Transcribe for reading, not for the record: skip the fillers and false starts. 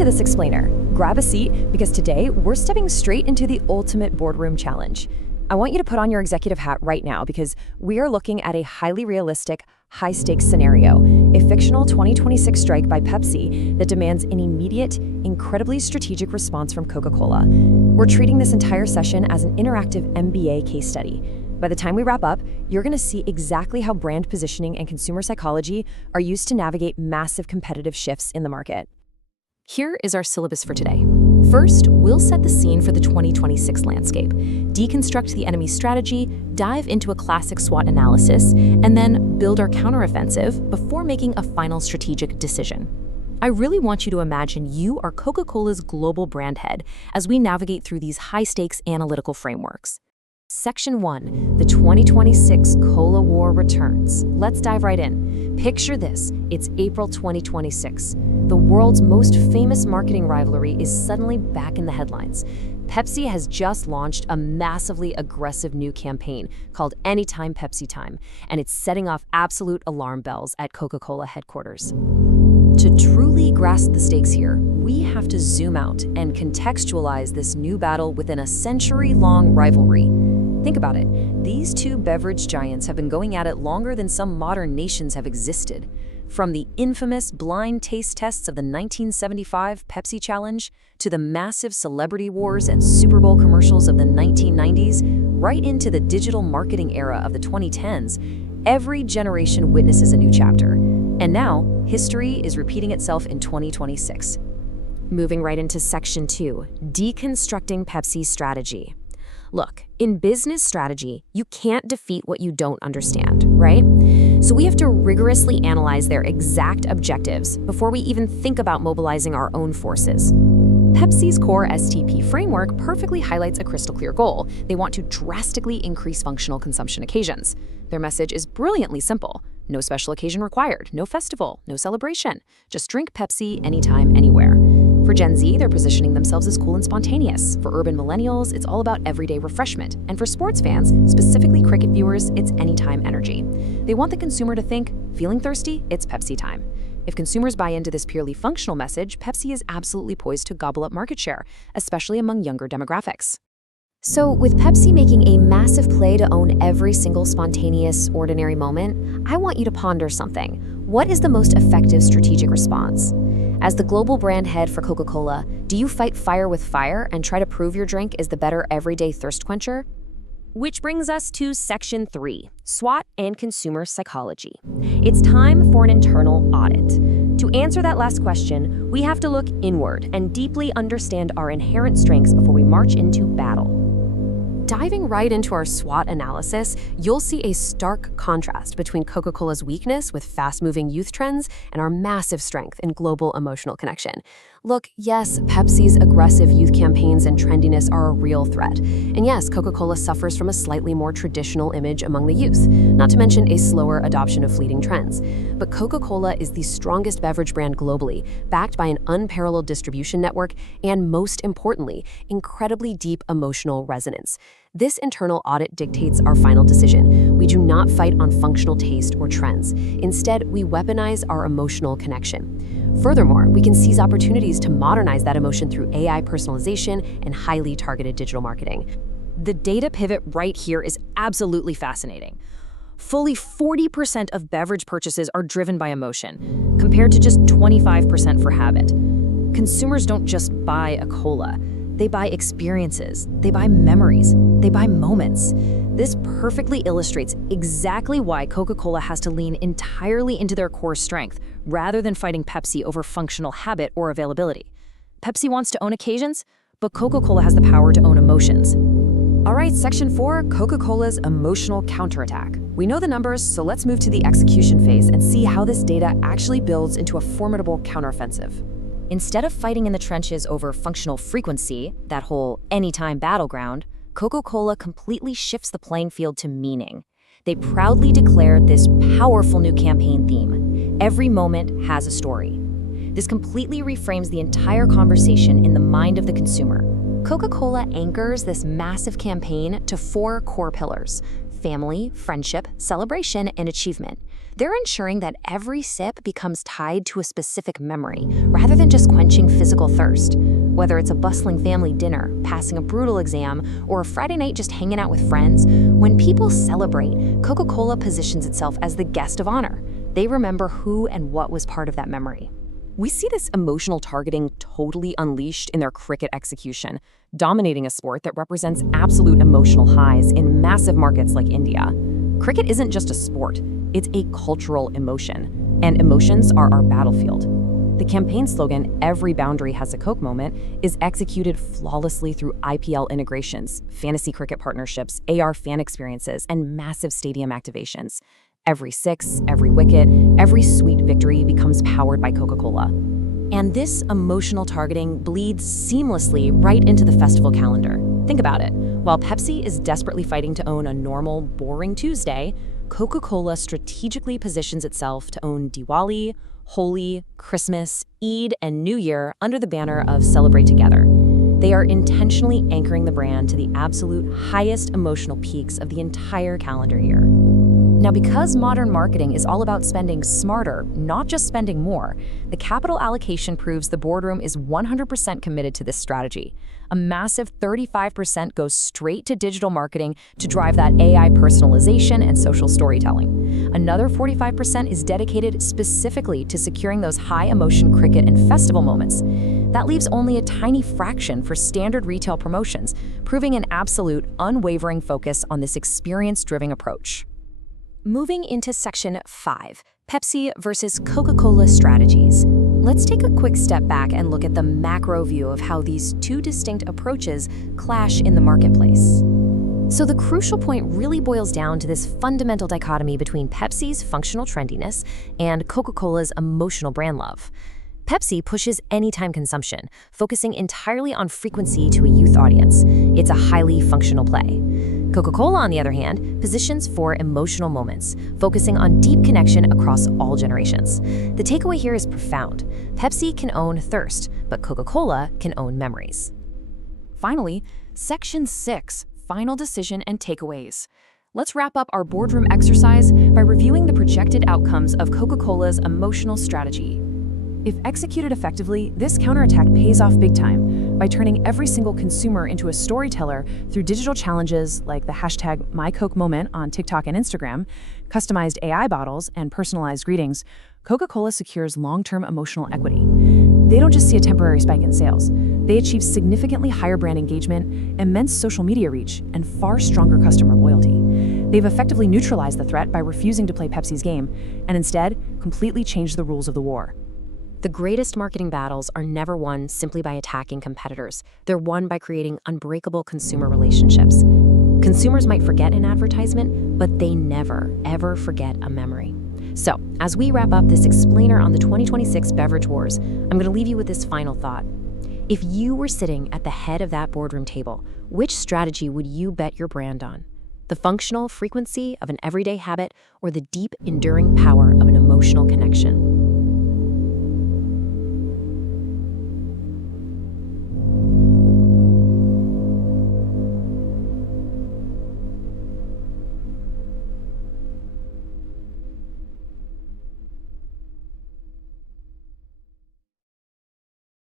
to this explainer. Grab a seat because today we're stepping straight into the ultimate boardroom challenge. I want you to put on your executive hat right now because we are looking at a highly realistic, high-stakes scenario, a fictional 2026 strike by Pepsi that demands an immediate, incredibly strategic response from Coca-Cola. We're treating this entire session as an interactive MBA case study. By the time we wrap up, you're going to see exactly how brand positioning and consumer psychology are used to navigate massive competitive shifts in the market. Here is our syllabus for today. First, we'll set the scene for the 2026 landscape, deconstruct the enemy strategy, dive into a classic SWOT analysis, and then build our counteroffensive before making a final strategic decision. I really want you to imagine you are Coca-Cola's global brand head as we navigate through these high-stakes analytical frameworks. Section 1, the 2026 Cola War returns. Let's dive right in. Picture this, it's April 2026. The world's most famous marketing rivalry is suddenly back in the headlines. Pepsi has just launched a massively aggressive new campaign called Anytime Pepsi Time, and it's setting off absolute alarm bells at Coca-Cola headquarters. To truly grasp the stakes here, we have to zoom out and contextualize this new battle within a century-long rivalry. Think about it. These two beverage giants have been going at it longer than some modern nations have existed. From the infamous blind taste tests of the 1975 Pepsi Challenge to the massive celebrity wars and Super Bowl commercials of the 1990s, right into the digital marketing era of the 2010s, every generation witnesses a new chapter. And now, history is repeating itself in 2026. Moving right into Section 2, deconstructing Pepsi's strategy. Look, in business strategy, you can't defeat what you don't understand, right? So we have to rigorously analyze their exact objectives before we even think about mobilizing our own forces. Pepsi's core STP framework perfectly highlights a crystal clear goal. They want to drastically increase functional consumption occasions. Their message is brilliantly simple. No special occasion required, no festival, no celebration. Just drink Pepsi anytime, anywhere. For Gen Z, they're positioning themselves as cool and spontaneous. For urban millennials, it's all about everyday refreshment. And for sports fans, specifically cricket viewers, it's anytime energy. They want the consumer to think, feeling thirsty, it's Pepsi time. If consumers buy into this purely functional message, Pepsi is absolutely poised to gobble up market share, especially among younger demographics. So, with Pepsi making a massive play to own every single spontaneous, ordinary moment, I want you to ponder something. What is the most effective strategic response? As the global brand head for Coca-Cola, do you fight fire with fire and try to prove your drink is the better everyday thirst quencher? Which brings us to Section 3, SWOT and Consumer Psychology. It's time for an internal audit. To answer that last question, we have to look inward and deeply understand our inherent strengths before we march into battle. Diving right into our SWOT analysis, you'll see a stark contrast between Coca-Cola's weakness with fast-moving youth trends and our massive strength in global emotional connection. Look, yes, Pepsi's aggressive youth campaigns and trendiness are a real threat. And yes, Coca-Cola suffers from a slightly more traditional image among the youth, not to mention a slower adoption of fleeting trends. But Coca-Cola is the strongest beverage brand globally, backed by an unparalleled distribution network and, most importantly, incredibly deep emotional resonance. This internal audit dictates our final decision. We do not fight on functional taste or trends. Instead, we weaponize our emotional connection. Furthermore, we can seize opportunities to modernize that emotion through AI personalization and highly targeted digital marketing. The data pivot right here is absolutely fascinating. Fully 40% of beverage purchases are driven by emotion, compared to just 25% for habit. Consumers don't just buy a cola. They buy experiences, they buy memories, they buy moments. This perfectly illustrates exactly why Coca-Cola has to lean entirely into their core strength, rather than fighting Pepsi over functional habit or availability. Pepsi wants to own occasions, but Coca-Cola has the power to own emotions. All right, Section 4, Coca-Cola's emotional counterattack. We know the numbers, so let's move to the execution phase and see how this data actually builds into a formidable counteroffensive. Instead of fighting in the trenches over functional frequency, that whole anytime battleground, Coca-Cola completely shifts the playing field to meaning. They proudly declare this powerful new campaign theme: every moment has a story. This completely reframes the entire conversation in the mind of the consumer. Coca-Cola anchors this massive campaign to 4 core pillars: family, friendship, celebration, and achievement. They're ensuring that every sip becomes tied to a specific memory, rather than just quenching physical thirst. Whether it's a bustling family dinner, passing a brutal exam, or a Friday night just hanging out with friends, when people celebrate, Coca-Cola positions itself as the guest of honor. They remember who and what was part of that memory. We see this emotional targeting totally unleashed in their cricket execution, dominating a sport that represents absolute emotional highs in massive markets like India. Cricket isn't just a sport, it's a cultural emotion, and emotions are our battlefield. The campaign slogan, "Every boundary has a Coke moment," is executed flawlessly through IPL integrations, fantasy cricket partnerships, AR fan experiences, and massive stadium activations. Every six, every wicket, every sweet victory becomes powered by Coca-Cola. And this emotional targeting bleeds seamlessly right into the festival calendar. Think about it. While Pepsi is desperately fighting to own a normal, boring Tuesday, Coca-Cola strategically positions itself to own Diwali, Holi, Christmas, Eid, and New Year under the banner of Celebrate Together. They are intentionally anchoring the brand to the absolute highest emotional peaks of the entire calendar year. Now, because modern marketing is all about spending smarter, not just spending more, the capital allocation proves the boardroom is 100% committed to this strategy. A massive 35% goes straight to digital marketing to drive that AI personalization and social storytelling. Another 45% is dedicated specifically to securing those high-emotion cricket and festival moments. That leaves only a tiny fraction for standard retail promotions, proving an absolute, unwavering focus on this experience-driven approach. Moving into Section 5, Pepsi versus Coca-Cola strategies. Let's take a quick step back and look at the macro view of how these two distinct approaches clash in the marketplace. So the crucial point really boils down to this fundamental dichotomy between Pepsi's functional trendiness and Coca-Cola's emotional brand love. Pepsi pushes anytime consumption, focusing entirely on frequency to a youth audience. It's a highly functional play. Coca-Cola, on the other hand, positions for emotional moments, focusing on deep connection across all generations. The takeaway here is profound. Pepsi can own thirst, but Coca-Cola can own memories. Finally, Section 6, Final Decision and Takeaways. Let's wrap up our boardroom exercise by reviewing the projected outcomes of Coca-Cola's emotional strategy. If executed effectively, this counterattack pays off big time by turning every single consumer into a storyteller through digital challenges like the hashtag #MyCokeMoment on TikTok and Instagram, customized AI bottles, and personalized greetings. Coca-Cola secures long-term emotional equity. They don't just see a temporary spike in sales. They achieve significantly higher brand engagement, immense social media reach, and far stronger customer loyalty. They've effectively neutralized the threat by refusing to play Pepsi's game, and instead completely changed the rules of the war. The greatest marketing battles are never won simply by attacking competitors. They're won by creating unbreakable consumer relationships. Consumers might forget an advertisement, but they never, ever forget a memory. So, as we wrap up this explainer on the 2026 beverage wars, I'm going to leave you with this final thought. If you were sitting at the head of that boardroom table, which strategy would you bet your brand on? The functional frequency of an everyday habit or the deep, enduring power of an emotional connection?